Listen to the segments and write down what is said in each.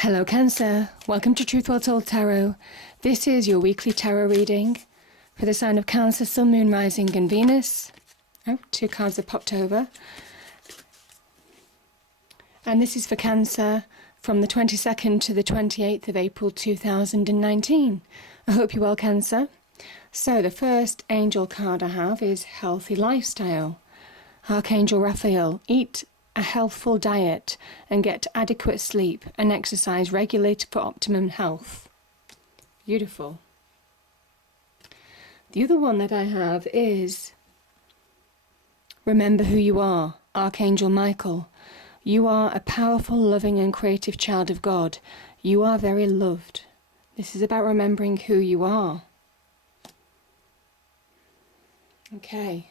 Hello Cancer, welcome to Truth Well Told Tarot. This is your weekly tarot reading for the sign of Cancer, Sun, Moon, Rising and Venus. Oh, two cards have popped over. And this is for Cancer from the 22nd to the 28th of April 2019. I hope you're well, Cancer. So the first angel card I have is Healthy Lifestyle. Archangel Raphael, eat a healthful diet and get adequate sleep and exercise regularly for optimum health. Beautiful. The other one that I have is Remember Who You Are, Archangel Michael. You are a powerful, loving and creative child of God. You are very loved. This is about remembering who you are. Okay.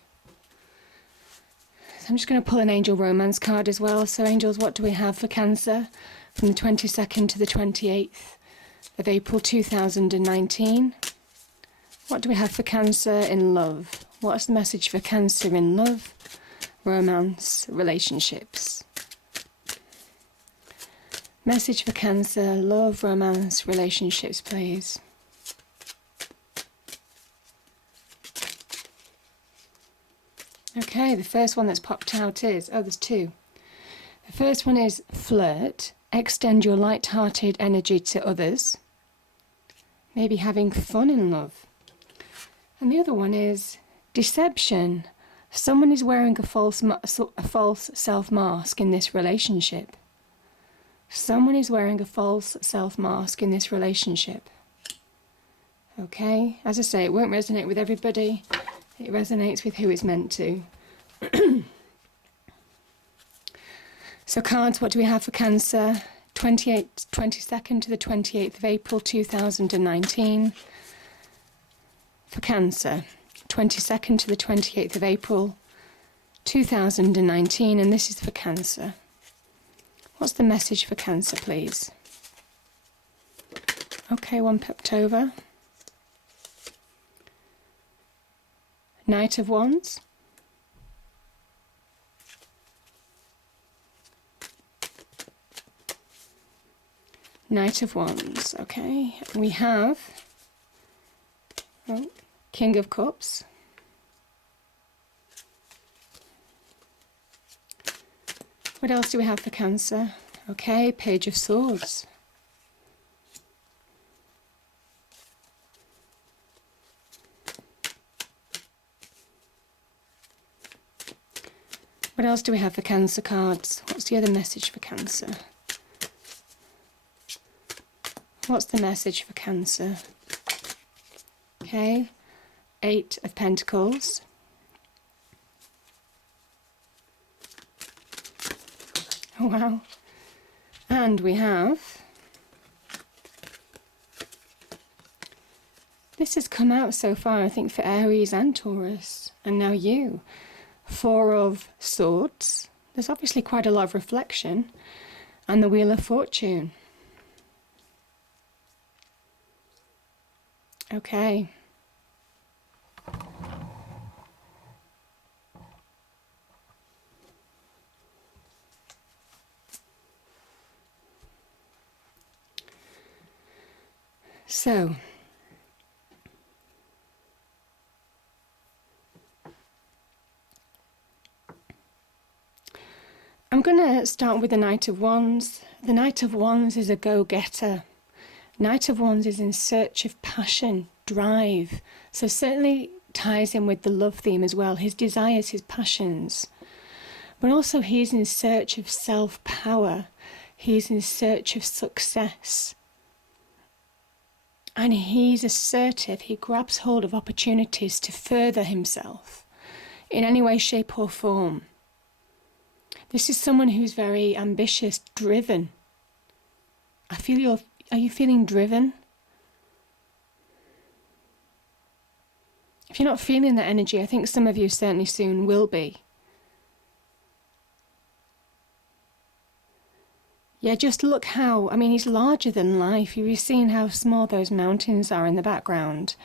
I'm just going to pull an Angel Romance card as well. So angels, what do we have for Cancer from the 22nd to the 28th of April 2019? What do we have for Cancer in love? What's the message for Cancer in love, romance, relationships? Message for Cancer, love, romance, relationships, please. Okay, the first one that's popped out is, there's two. The first one is flirt, extend your light-hearted energy to others. Maybe having fun in love. And the other one is deception. Someone is wearing a false self-mask in this relationship. Someone is wearing a false self-mask in this relationship. Okay, as I say, it won't resonate with everybody. It resonates with who it's meant to. So cards, what do we have for Cancer? 22nd to the 28th of April 2019. For Cancer, 22nd to the 28th of April 2019. And this is for Cancer. What's the message for Cancer, please? Okay, one popped over. Knight of Wands. Knight of Wands, okay. We have King of Cups. What else do we have for Cancer? Okay, Page of Swords. What else do we have for Cancer cards? What's the other message for Cancer? What's the message for Cancer? Okay, Eight of Pentacles. Oh, wow. And we have... This has come out so far, I think, for Aries and Taurus. And now you. Four of Swords. There's obviously quite a lot of reflection. And the Wheel of Fortune. Okay. So, I'm going to start with the Knight of Wands. The Knight of Wands is a go-getter. Knight of Wands is in search of passion, drive. So certainly ties in with the love theme as well. His desires, his passions. But also he's in search of self-power. He's in search of success. And he's assertive. He grabs hold of opportunities to further himself in any way, shape or form. This is someone who's very ambitious, driven. I feel are you feeling driven? If you're not feeling that energy, I think some of you certainly soon will be. Yeah, just look how, he's larger than life. You've seen how small those mountains are in the background.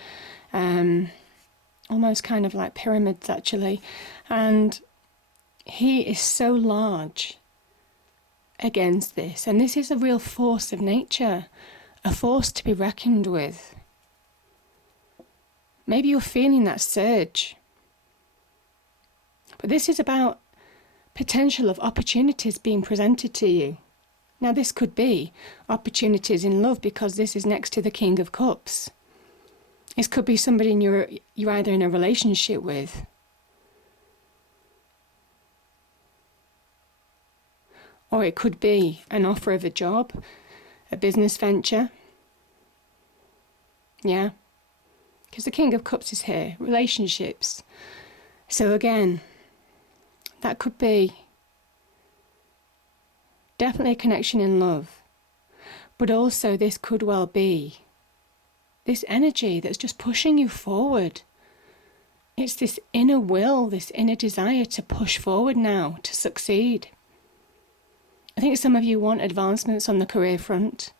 Almost kind of like pyramids, actually. And he is so large. against this. And this is a real force of nature, a force to be reckoned with. Maybe you're feeling that surge. But this is about potential of opportunities being presented to you. Now this could be opportunities in love, because this is next to the King of Cups. This could be somebody you're either in a relationship with, or it could be an offer of a job, a business venture. Yeah, because the King of Cups is here, relationships. So again, that could be definitely a connection in love, but also this could well be this energy that's just pushing you forward. It's this inner will, this inner desire to push forward now, to succeed. I think some of you want advancements on the career front.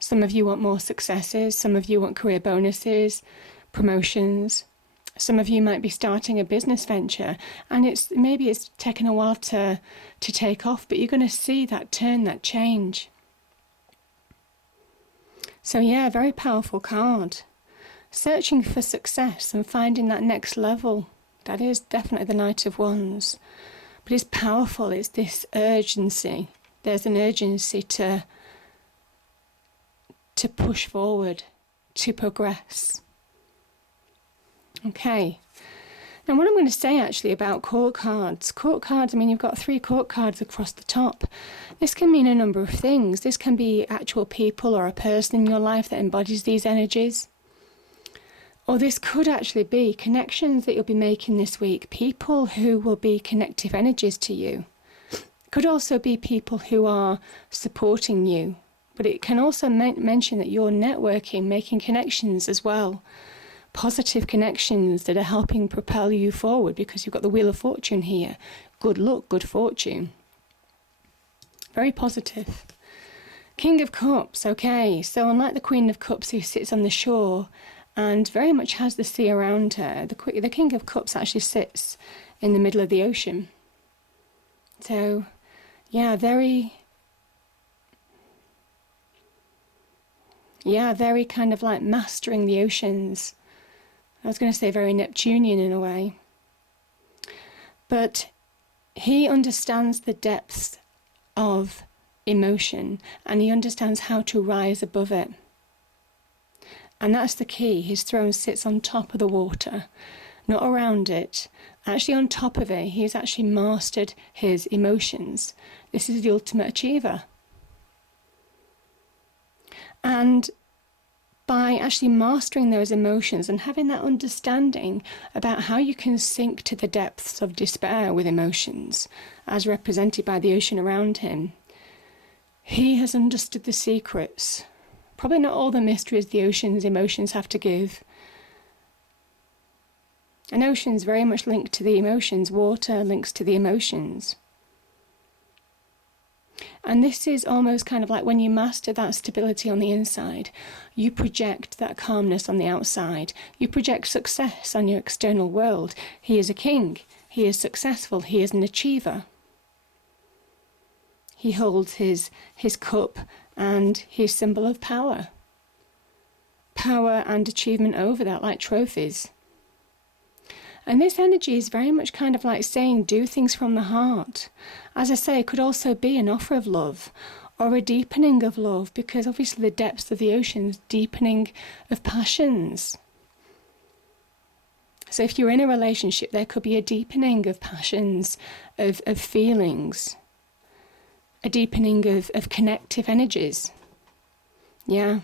Some of you want more successes. Some of you want career bonuses, promotions. Some of you might be starting a business venture, and maybe it's taken a while to take off, but you're going to see that turn, that change. So yeah, very powerful card. Searching for success and finding that next level. That is definitely the Knight of Wands. But it's powerful. It's this urgency. There's an urgency to push forward, to progress. Okay. Now what I'm going to say actually about court cards. Court cards, I mean, you've got 3 court cards across the top. This can mean a number of things. This can be actual people or a person in your life that embodies these energies. Or this could actually be connections that you'll be making this week. People who will be connective energies to you. Could also be people who are supporting you. But it can also mention that you're networking, making connections as well. Positive connections that are helping propel you forward, because you've got the Wheel of Fortune here. Good luck, good fortune. Very positive. King of Cups, okay. So unlike the Queen of Cups who sits on the shore and very much has the sea around her, the King of Cups actually sits in the middle of the ocean. So, yeah, very kind of like mastering the oceans. I was going to say very Neptunian in a way. But he understands the depths of emotion, and he understands how to rise above it. And that's the key. His throne sits on top of the water, not around it. Actually on top of it, he's actually mastered his emotions. This is the ultimate achiever. And by actually mastering those emotions and having that understanding about how you can sink to the depths of despair with emotions, as represented by the ocean around him, he has understood the secrets. Probably not all the mysteries the ocean's emotions have to give. An ocean's very much linked to the emotions. Water links to the emotions. And this is almost kind of like when you master that stability on the inside, you project that calmness on the outside. You project success on your external world. He is a king. He is successful. He is an achiever. He holds his cup and his symbol of power. Power and achievement over that, like trophies. And this energy is very much kind of like saying, do things from the heart. As I say, it could also be an offer of love or a deepening of love, because obviously the depths of the ocean's deepening of passions. So if you're in a relationship, there could be a deepening of passions, of feelings, a deepening of connective energies. Yeah.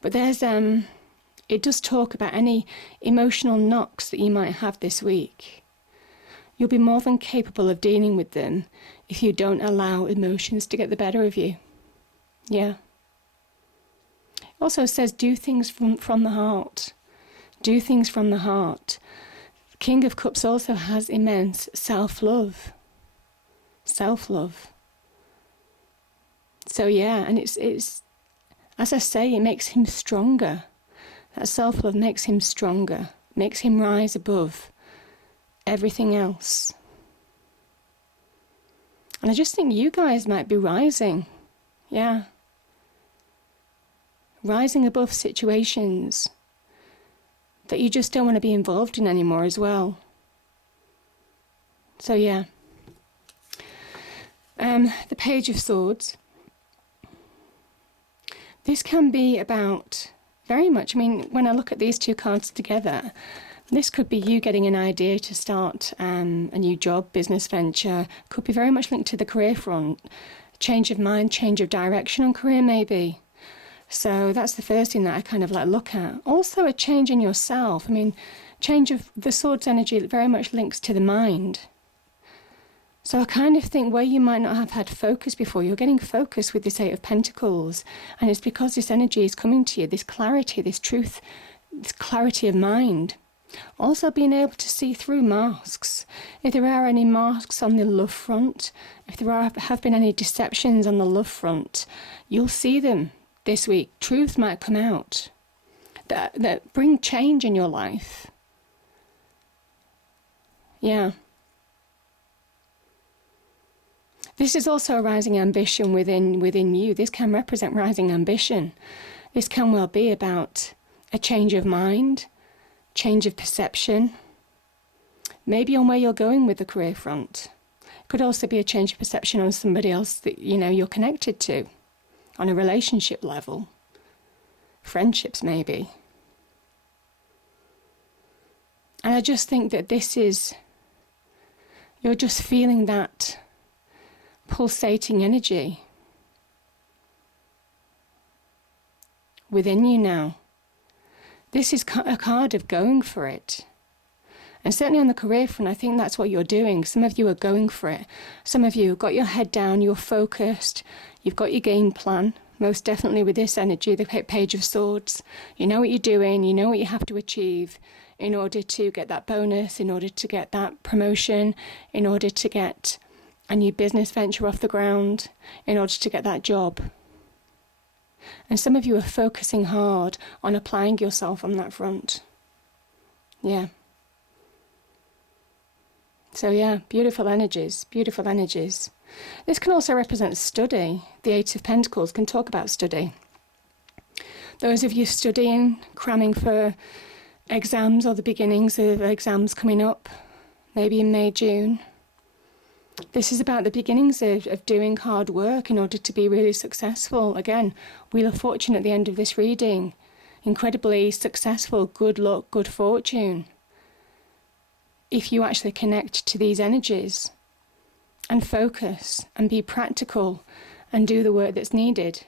But there's it does talk about any emotional knocks that you might have this week. You'll be more than capable of dealing with them if you don't allow emotions to get the better of you. Yeah. It also says do things from the heart. Do things from the heart. King of Cups also has immense self-love. Self-love. So yeah, and it's as I say, it makes him stronger. That self-love makes him stronger, makes him rise above everything else. And I just think you guys might be rising. Yeah. Rising above situations that you just don't want to be involved in anymore as well. So yeah. The Page of Swords. This can be about very much, I mean, when I look at these two cards together, this could be you getting an idea to start a new job, business venture. Could be very much linked to the career front. Change of mind, change of direction on career maybe. So that's the first thing that I kind of like look at. Also a change in yourself. I mean, change of the Swords energy very much links to the mind. So I kind of think where you might not have had focus before, you're getting focus with this Eight of Pentacles. And it's because this energy is coming to you, this clarity, this truth, this clarity of mind. Also being able to see through masks. If there are any masks on the love front, if there have been any deceptions on the love front, you'll see them this week. Truth might come out that bring change in your life. Yeah. This is also a rising ambition within you. This can represent rising ambition. This can well be about a change of mind, change of perception, maybe on where you're going with the career front. It could also be a change of perception on somebody else that you're connected to, on a relationship level, friendships maybe. And I just think that this is, you're just feeling that pulsating energy within you now. This is a card of going for it. And certainly on the career front, I think that's what you're doing. Some of you are going for it. Some of you have got your head down, you're focused, you've got your game plan. Most definitely with this energy, the Page of Swords. You know what you're doing, you know what you have to achieve in order to get that bonus, in order to get that promotion, in order to get a new business venture off the ground, in order to get that job. And some of you are focusing hard on applying yourself on that front. Yeah. So yeah, beautiful energies, beautiful energies. This can also represent study. The Eight of Pentacles can talk about study. Those of you studying, cramming for exams or the beginnings of exams coming up, maybe in May, June. This is about the beginnings of doing hard work in order to be really successful. Again, Wheel of Fortune at the end of this reading. Incredibly successful, good luck, good fortune. If you actually connect to these energies and focus and be practical and do the work that's needed.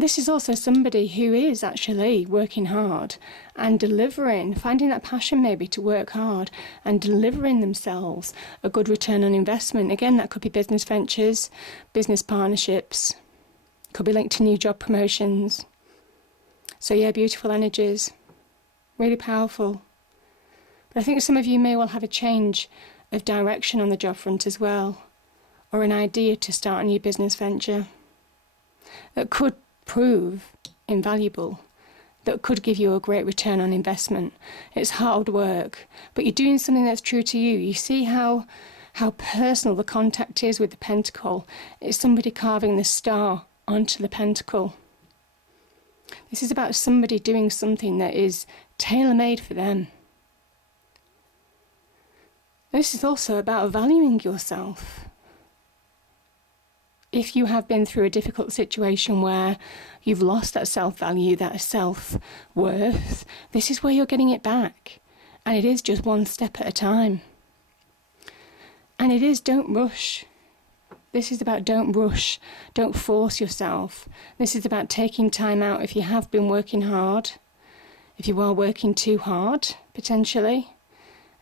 This is also somebody who is actually working hard and delivering, finding that passion maybe to work hard and delivering themselves a good return on investment. Again, that could be business ventures, business partnerships, could be linked to new job promotions. So yeah, beautiful energies, really powerful. But I think some of you may well have a change of direction on the job front as well, or an idea to start a new business venture that could prove invaluable, that could give you a great return on investment. It's hard work, but you're doing something that's true to you. You see how personal the contact is with the pentacle. It's somebody carving the star onto the pentacle. This is about somebody doing something that is tailor-made for them. This is also about valuing yourself. If you have been through a difficult situation where you've lost that self-value, that self-worth, this is where you're getting it back. And it is just one step at a time. And it is, don't rush. This is about don't rush, don't force yourself. This is about taking time out if you have been working hard, if you are working too hard, potentially,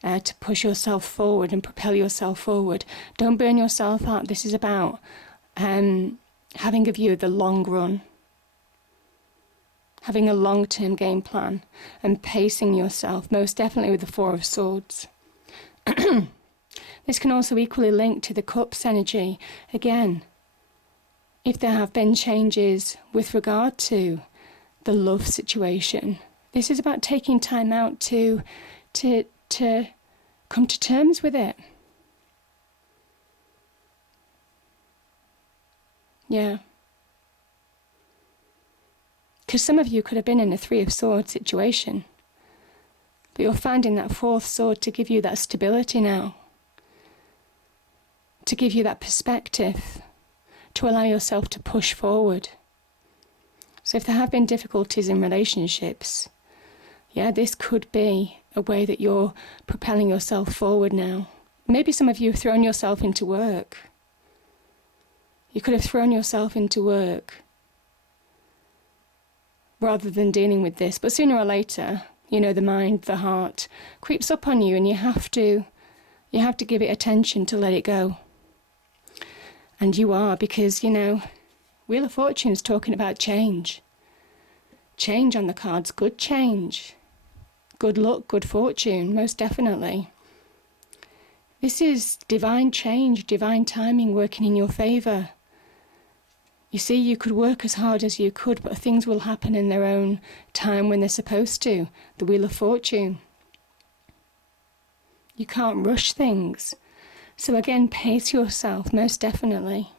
to push yourself forward and propel yourself forward. Don't burn yourself out. This is about having a view of the long run, having a long-term game plan and pacing yourself, most definitely with the Four of Swords. This can also equally link to the Cups energy. Again, if there have been changes with regard to the love situation, this is about taking time out to to come to terms with it. Yeah. Because some of you could have been in a Three of Swords situation, but you're finding that fourth sword to give you that stability now, to give you that perspective, to allow yourself to push forward. So if there have been difficulties in relationships, yeah, this could be a way that you're propelling yourself forward now. Maybe some of you have thrown yourself into work. You could have thrown yourself into work rather than dealing with this. But sooner or later, you know, the mind, the heart creeps up on you, and you have to give it attention to let it go. And you are, because, you know, Wheel of Fortune is talking about change. Change on the cards, good change. Good luck, good fortune, most definitely. This is divine change, divine timing working in your favour. You see, you could work as hard as you could, but things will happen in their own time when they're supposed to. The Wheel of Fortune. You can't rush things. So again, pace yourself, most definitely.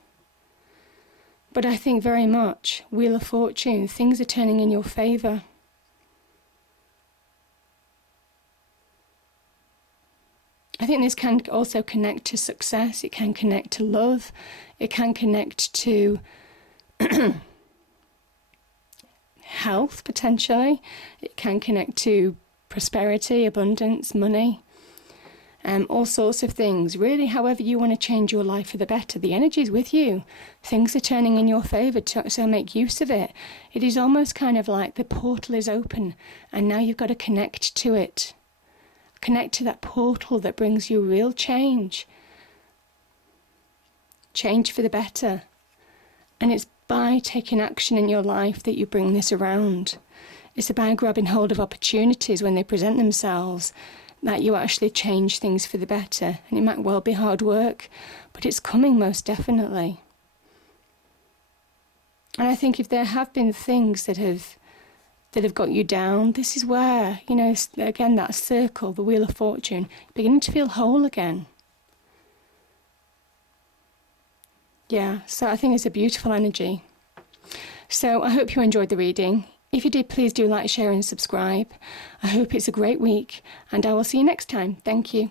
But I think very much, Wheel of Fortune, things are turning in your favour. I think this can also connect to success. It can connect to love. It can connect to health, potentially. It can connect to prosperity, abundance, money, all sorts of things. Really, however you want to change your life for the better, the energy is with you. Things are turning in your favour, so make use of it. It is almost kind of like the portal is open, and now you've got to connect to it. Connect to that portal that brings you real change. Change for the better. And it's by taking action in your life that you bring this around. It's about grabbing hold of opportunities when they present themselves, that you actually change things for the better. And it might well be hard work, but it's coming most definitely. And I think if there have been things that have got you down, this is where, you know, again, that circle, the Wheel of Fortune, beginning to feel whole again. Yeah, so I think it's a beautiful energy. So I hope you enjoyed the reading. If you did, please do like, share and subscribe. I hope it's a great week, and I will see you next time. Thank you.